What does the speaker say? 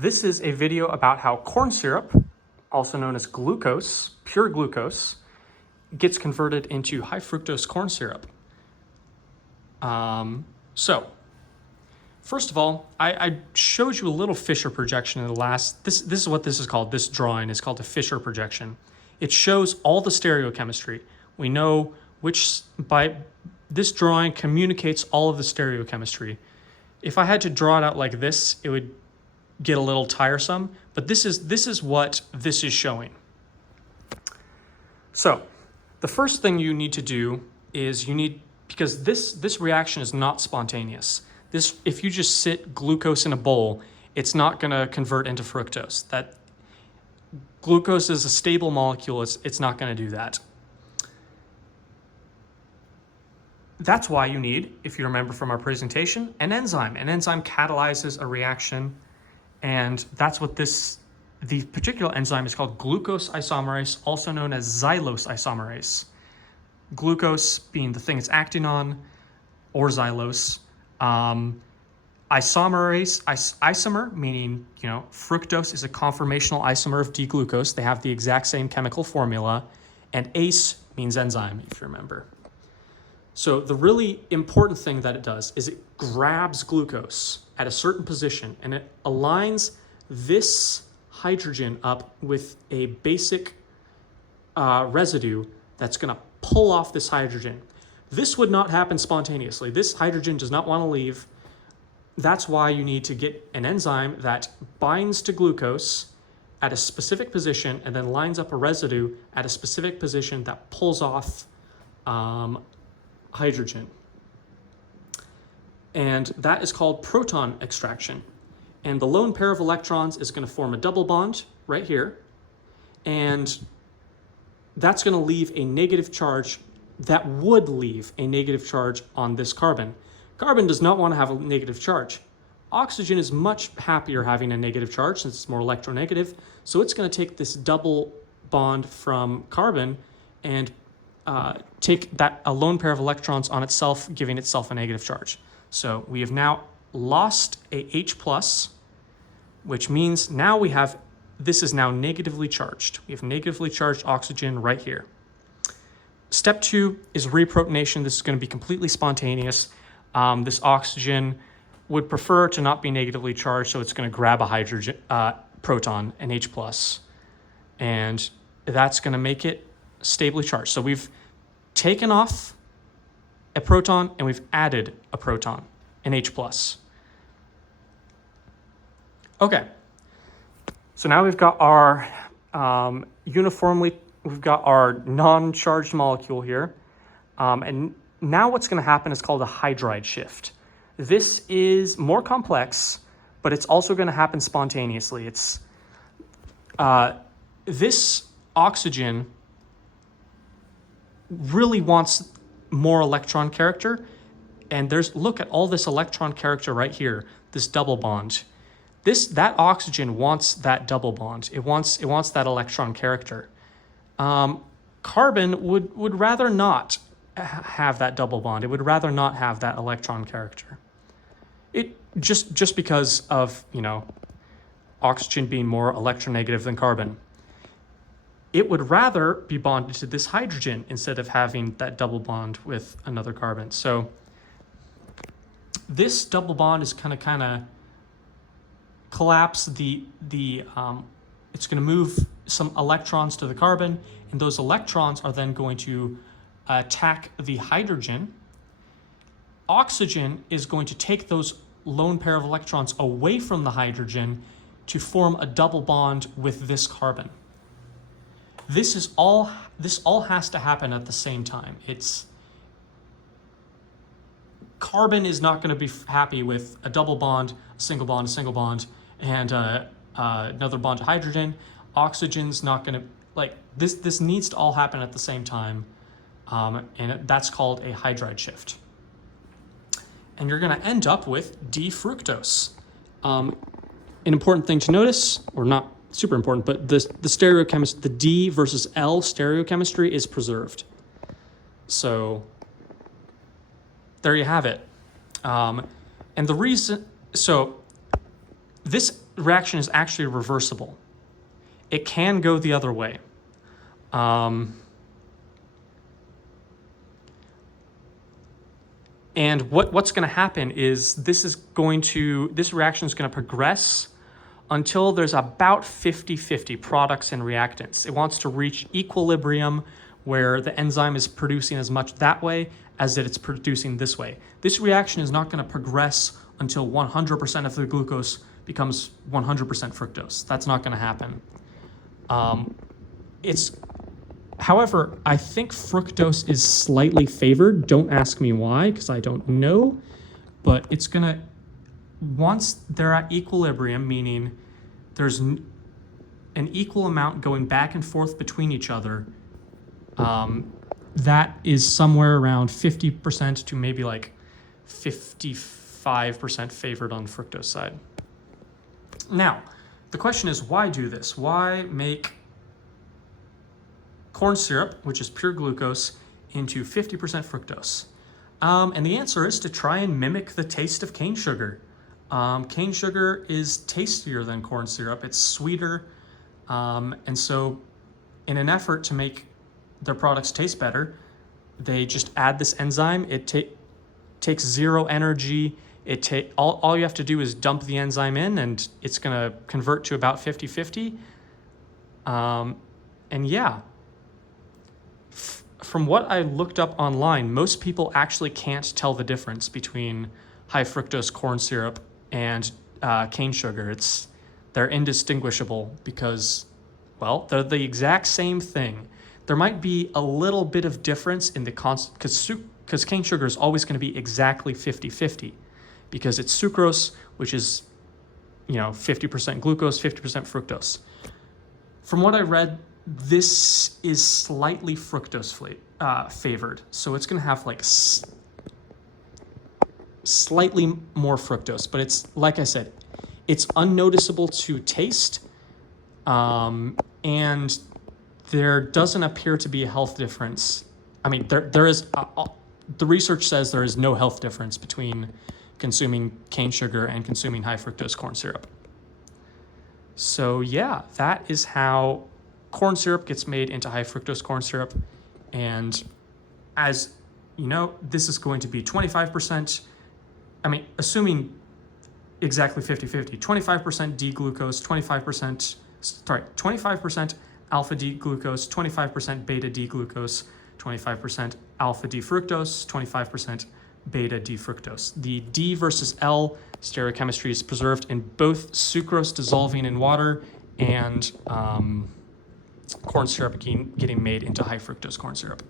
This is a video about how corn syrup, also known as glucose, pure glucose, gets converted into high fructose corn syrup. First of all, I showed you a little Fisher projection in the last, this is what this is called, this drawing is called a Fisher projection. It shows all the stereochemistry. We know by this drawing communicates all of the stereochemistry. If I had to draw it out like this, it would get a little tiresome, but this is what this is showing. So the first thing you need to do is because this reaction is not spontaneous. If you just sit glucose in a bowl, it's not going to convert into fructose. That glucose is a stable molecule. It's not going to do that. That's why you need, if you remember from our presentation, an enzyme. An enzyme catalyzes a reaction, and that's what the particular enzyme is called glucose isomerase, also known as xylose isomerase. Glucose being the thing it's acting on, or xylose. Isomer, meaning, fructose is a conformational isomer of D-glucose. They have the exact same chemical formula. And ACE means enzyme, if you remember. So the really important thing that it does is it grabs glucose at a certain position and it aligns this hydrogen up with a basic residue that's going to pull off this hydrogen. This would not happen spontaneously. This hydrogen does not want to leave. That's why you need to get an enzyme that binds to glucose at a specific position and then lines up a residue at a specific position that pulls off hydrogen. And that is called proton extraction. And the lone pair of electrons is going to form a double bond right here. And that's going to leave a negative charge. That would leave a negative charge on this carbon. Carbon does not want to have a negative charge. Oxygen is much happier having a negative charge since it's more electronegative. So it's going to take this double bond from carbon and take a lone pair of electrons on itself, giving itself a negative charge. So we have now lost a H+, which means now this is now negatively charged. We have negatively charged oxygen right here. Step 2 is reprotonation. This is going to be completely spontaneous. This oxygen would prefer to not be negatively charged, so it's going to grab a hydrogen proton, an H+, and that's going to make it stably charged. So we've taken off a proton and we've added a proton, an H+. Okay, so now we've got our we've got our non-charged molecule here. And now what's going to happen is called a hydride shift. This is more complex, but it's also going to happen spontaneously. This oxygen really wants more electron character. And look at all this electron character right here, this double bond. That oxygen wants that double bond. It wants that electron character. Carbon would rather not have that double bond. It would rather not have that electron character. It just because of, oxygen being more electronegative than carbon. It would rather be bonded to this hydrogen instead of having that double bond with another carbon. So this double bond is kind of collapse it's going to move some electrons to the carbon, and those electrons are then going to attack the hydrogen. Oxygen is going to take those lone pair of electrons away from the hydrogen to form a double bond with this carbon. This all has to happen at the same time. Carbon is not going to be happy with a double bond, a single bond, and another bond to hydrogen. Oxygen's not going to, this needs to all happen at the same time, and that's called a hydride shift. And you're going to end up with D-fructose. An important thing to notice, or not super important, but the stereochemistry, the D versus L stereochemistry is preserved. So there you have it. And the reason, so this reaction is actually reversible. It can go the other way. And what's going to happen is this reaction is going to progress until there's about 50-50 products and reactants. It wants to reach equilibrium where the enzyme is producing as much that way as that it's producing this way. This reaction is not going to progress until 100% of the glucose becomes 100% fructose. That's not going to happen. However, I think fructose is slightly favored. Don't ask me why, because I don't know. But it's going to, once they're at equilibrium, meaning there's an equal amount going back and forth between each other, that is somewhere around 50% to maybe like 55% favored on the fructose side. Now, the question is, why do this? Why make corn syrup, which is pure glucose, into 50% fructose? And the answer is to try and mimic the taste of cane sugar. Cane sugar is tastier than corn syrup. It's sweeter. And so in an effort to make their products taste better, they just add this enzyme. It takes zero energy. All you have to do is dump the enzyme in, and it's going to convert to about 50-50. And yeah, from what I looked up online, most people actually can't tell the difference between high fructose corn syrup and cane sugar. They're indistinguishable because, well, they're the exact same thing. There might be a little bit of difference in the because cane sugar is always going to be exactly 50-50 because it's sucrose, which is 50% glucose, 50% fructose. From what I read, this is slightly fructose favored, so it's going to have like slightly more fructose, but it's, like I said, it's unnoticeable to taste, and there doesn't appear to be a health difference. I mean, there is, the research says there is no health difference between consuming cane sugar and consuming high fructose corn syrup. So yeah, that is how corn syrup gets made into high fructose corn syrup. And as you know, this is going to be 25%, assuming exactly 50-50, 25% D-glucose, 25% alpha-D-glucose, 25% beta-D-glucose, 25% alpha-D-fructose, 25% beta-D-fructose. The D versus L stereochemistry is preserved in both sucrose dissolving in water and corn syrup getting made into high fructose corn syrup.